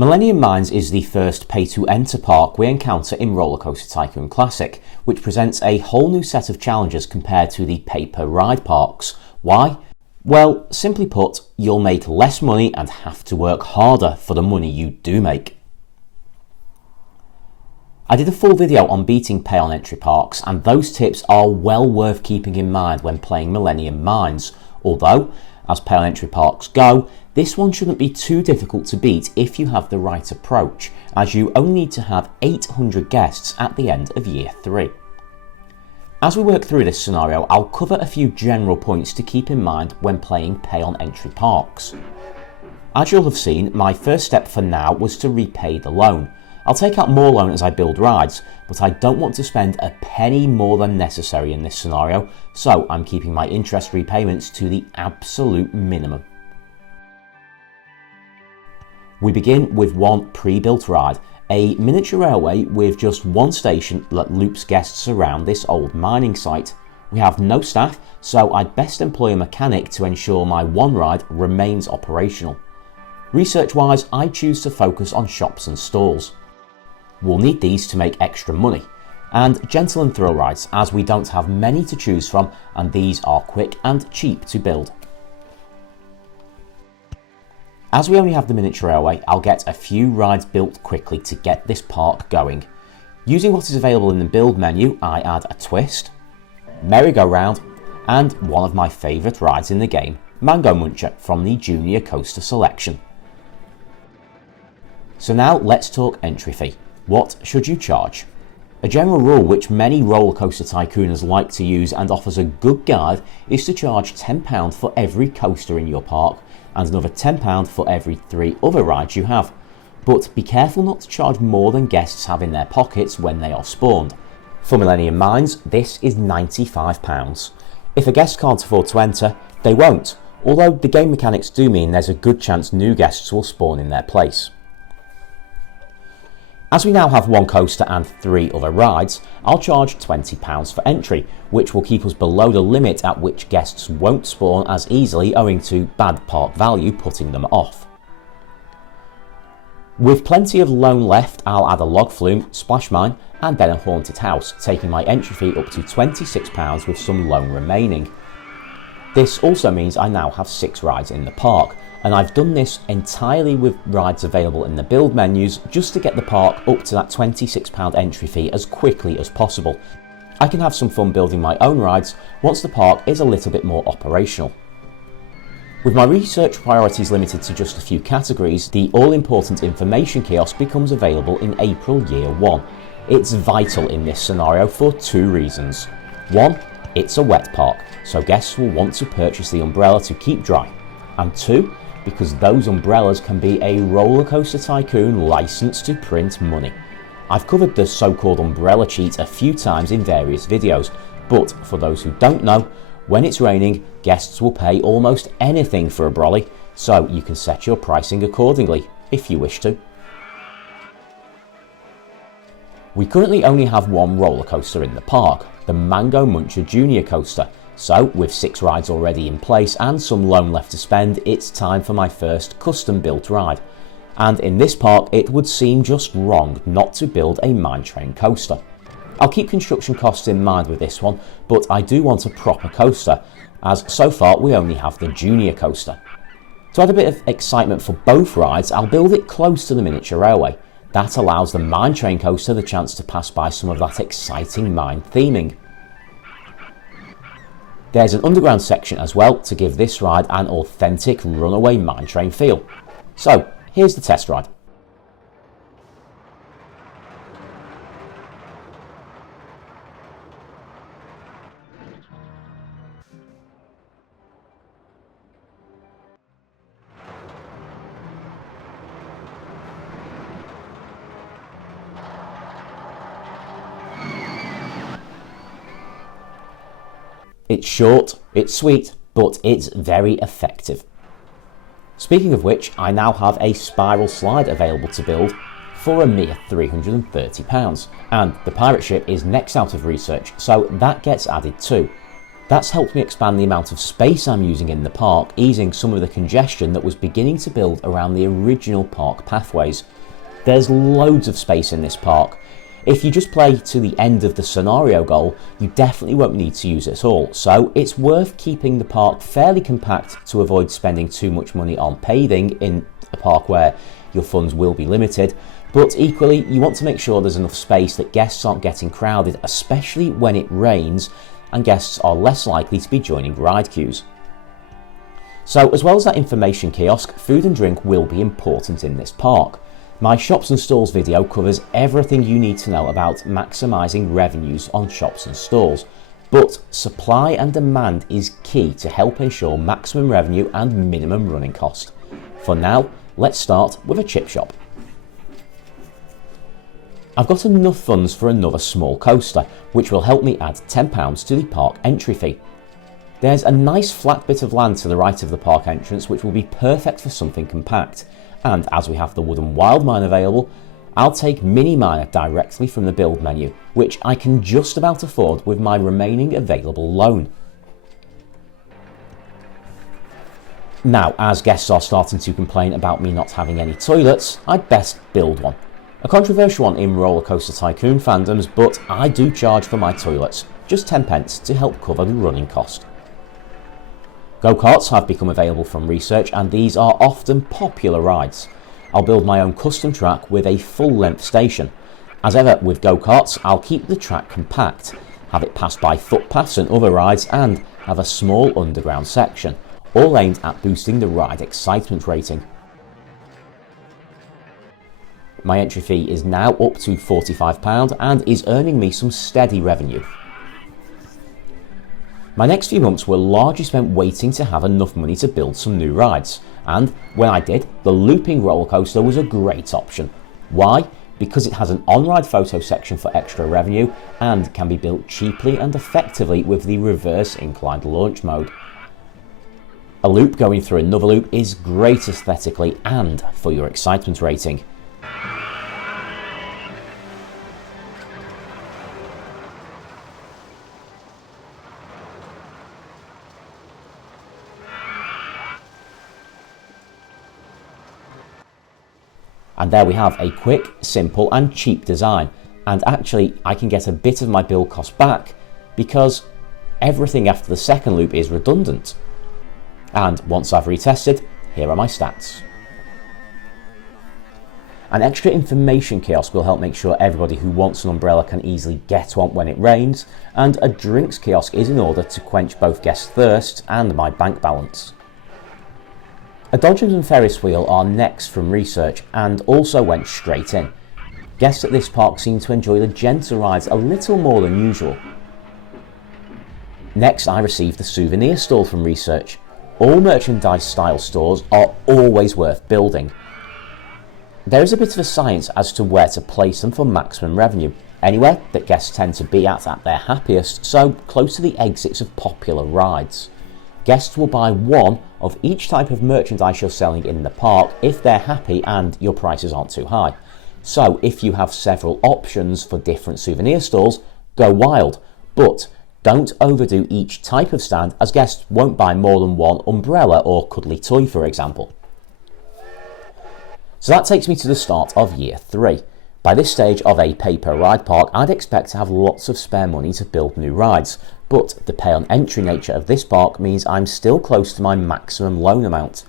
Millennium Mines is the first pay-to-enter park we encounter in Rollercoaster Tycoon Classic, which presents a whole new set of challenges compared to the pay-per-ride parks. Why? Well, simply put, you'll make less money and have to work harder for the money you do make. I did a full video on beating pay-on-entry parks, and those tips are well worth keeping in mind when playing Millennium Mines, although, as pay-on-entry parks go, this one shouldn't be too difficult to beat if you have the right approach, as you only need to have 800 guests at the end of year 3. As we work through this scenario, I'll cover a few general points to keep in mind when playing pay-on-entry parks. As you'll have seen, my first step for now was to repay the loan. I'll take out more loan as I build rides, but I don't want to spend a penny more than necessary in this scenario, so I'm keeping my interest repayments to the absolute minimum. We begin with one pre-built ride, a miniature railway with just one station that loops guests around this old mining site. We have no staff, so I'd best employ a mechanic to ensure my one ride remains operational. Research-wise, I choose to focus on shops and stalls. We'll need these to make extra money, and gentle and thrill rides, as we don't have many to choose from, and these are quick and cheap to build. As we only have the miniature railway, I'll get a few rides built quickly to get this park going. Using what is available in the build menu, I add a twist, merry-go-round, and one of my favourite rides in the game, Mango Muncher from the Junior Coaster selection. So now let's talk entry fee. What should you charge? A general rule which many Rollercoaster Tycooners like to use and offers a good guide is to charge £10 for every coaster in your park and another £10 for every 3 other rides you have. But be careful not to charge more than guests have in their pockets when they are spawned. For Millennium Mines, this is £95. If a guest can't afford to enter, they won't, although the game mechanics do mean there's a good chance new guests will spawn in their place. As we now have one coaster and 3 other rides, I'll charge £20 for entry, which will keep us below the limit at which guests won't spawn as easily owing to bad park value putting them off. With plenty of loan left, I'll add a log flume, splash mine, and then a haunted house, taking my entry fee up to £26 with some loan remaining. This also means I now have 6 rides in the park, and I've done this entirely with rides available in the build menus just to get the park up to that £26 entry fee as quickly as possible. I can have some fun building my own rides once the park is a little bit more operational. With my research priorities limited to just a few categories, the all-important information kiosk becomes available in April year 1. It's vital in this scenario for 2 reasons. 1, it's a wet park, so guests will want to purchase the umbrella to keep dry. And 2, because those umbrellas can be a Rollercoaster Tycoon license to print money. I've covered the so-called umbrella cheat a few times in various videos, but for those who don't know, when it's raining, guests will pay almost anything for a brolly, so you can set your pricing accordingly, if you wish to. We currently only have one roller coaster in the park, the Mango Muncher Junior Coaster, so with 6 rides already in place and some loan left to spend, it's time for my first custom built ride. And in this park, it would seem just wrong not to build a mine train coaster. I'll keep construction costs in mind with this one, but I do want a proper coaster, as so far we only have the Junior Coaster. To add a bit of excitement for both rides, I'll build it close to the miniature railway. That allows the mine train coaster the chance to pass by some of that exciting mine theming. There's an underground section as well to give this ride an authentic runaway mine train feel. So here's the test ride. It's short, it's sweet, but it's very effective. Speaking of which, I now have a spiral slide available to build for a mere £330, and the pirate ship is next out of research, so that gets added too. That's helped me expand the amount of space I'm using in the park, easing some of the congestion that was beginning to build around the original park pathways. There's loads of space in this park. If you just play to the end of the scenario goal, you definitely won't need to use it all, so it's worth keeping the park fairly compact to avoid spending too much money on paving in a park where your funds will be limited, but equally you want to make sure there's enough space that guests aren't getting crowded, especially when it rains and guests are less likely to be joining ride queues. So as well as that information kiosk, food and drink will be important in this park. My shops and stalls video covers everything you need to know about maximising revenues on shops and stalls, but supply and demand is key to help ensure maximum revenue and minimum running cost. For now, let's start with a chip shop. I've got enough funds for another small coaster, which will help me add £10 to the park entry fee. There's a nice flat bit of land to the right of the park entrance which will be perfect for something compact, and as we have the wooden wild mine available, I'll take Mini Miner directly from the build menu, which I can just about afford with my remaining available loan. Now, as guests are starting to complain about me not having any toilets, I'd best build one. A controversial one in Rollercoaster Tycoon fandoms, but I do charge for my toilets, just 10 pence to help cover the running cost. Go-karts have become available from research, and these are often popular rides. I'll build my own custom track with a full-length station. As ever with go-karts, I'll keep the track compact, have it pass by footpaths and other rides, and have a small underground section, all aimed at boosting the ride excitement rating. My entry fee is now up to £45 and is earning me some steady revenue. My next few months were largely spent waiting to have enough money to build some new rides, and when I did, the looping roller coaster was a great option. Why? Because it has an on-ride photo section for extra revenue and can be built cheaply and effectively with the reverse inclined launch mode. A loop going through another loop is great aesthetically and for your excitement rating. And there we have a quick, simple and cheap design, and actually I can get a bit of my build cost back because everything after the second loop is redundant. And once I've retested, here are my stats. An extra information kiosk will help make sure everybody who wants an umbrella can easily get one when it rains, and a drinks kiosk is in order to quench both guests' thirst and my bank balance. A Dodgems and Ferris wheel are next from research and also went straight in. Guests at this park seem to enjoy the gentle rides a little more than usual. Next, I received the souvenir stall from research. All merchandise style stores are always worth building. There is a bit of a science as to where to place them for maximum revenue, anywhere that guests tend to be at their happiest, so close to the exits of popular rides. Guests will buy one of each type of merchandise you're selling in the park if they're happy and your prices aren't too high. So if you have several options for different souvenir stalls, go wild, but don't overdo each type of stand as guests won't buy more than one umbrella or cuddly toy, for example. So that takes me to the start of year 3. By this stage of a paper ride park, I'd expect to have lots of spare money to build new rides, but the pay on entry nature of this park means I'm still close to my maximum loan amount.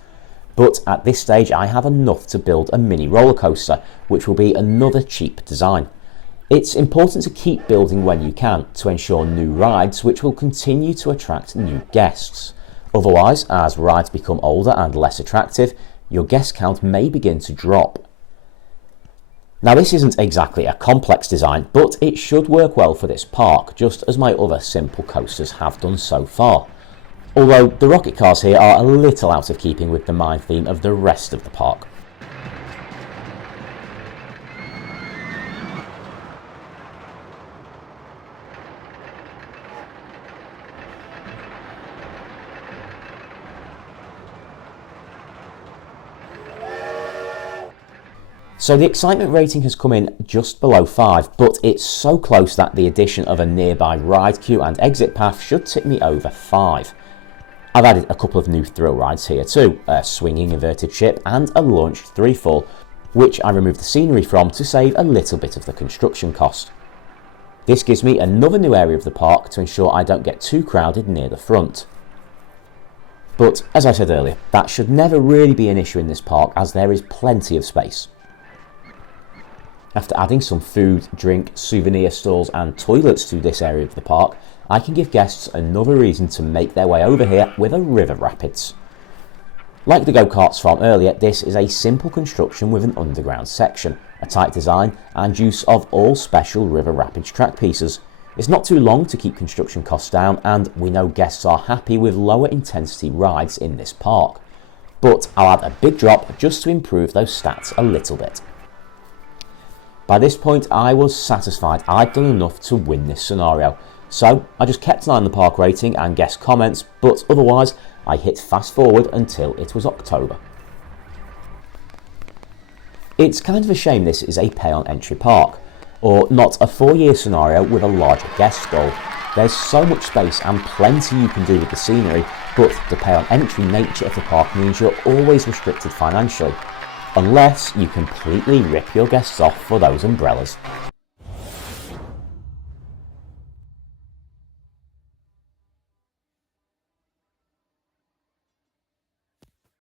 But at this stage I have enough to build a mini roller coaster, which will be another cheap design. It's important to keep building when you can to ensure new rides which will continue to attract new guests. Otherwise, as rides become older and less attractive, your guest count may begin to drop. Now this isn't exactly a complex design, but it should work well for this park, just as my other simple coasters have done so far. Although the rocket cars here are a little out of keeping with the mine theme of the rest of the park. So the excitement rating has come in just below 5, but it's so close that the addition of a nearby ride queue and exit path should tip me over 5. I've added a couple of new thrill rides here too, a swinging inverted ship and a launched 3fall, which I removed the scenery from to save a little bit of the construction cost. This gives me another new area of the park to ensure I don't get too crowded near the front. But as I said earlier, that should never really be an issue in this park as there is plenty of space. After adding some food, drink, souvenir stalls and toilets to this area of the park, I can give guests another reason to make their way over here with a river rapids. Like the go-karts from earlier, this is a simple construction with an underground section, a tight design and use of all special river rapids track pieces. It's not too long to keep construction costs down, and we know guests are happy with lower intensity rides in this park. But I'll add a big drop just to improve those stats a little bit. By this point I was satisfied I'd done enough to win this scenario, so I just kept an eye on the park rating and guest comments, but otherwise I hit fast forward until it was October. It's kind of a shame this is a pay on entry park, or not a 4-year scenario with a larger guest goal. There's so much space and plenty you can do with the scenery, but the pay on entry nature of the park means you're always restricted financially, unless you completely rip your guests off for those umbrellas.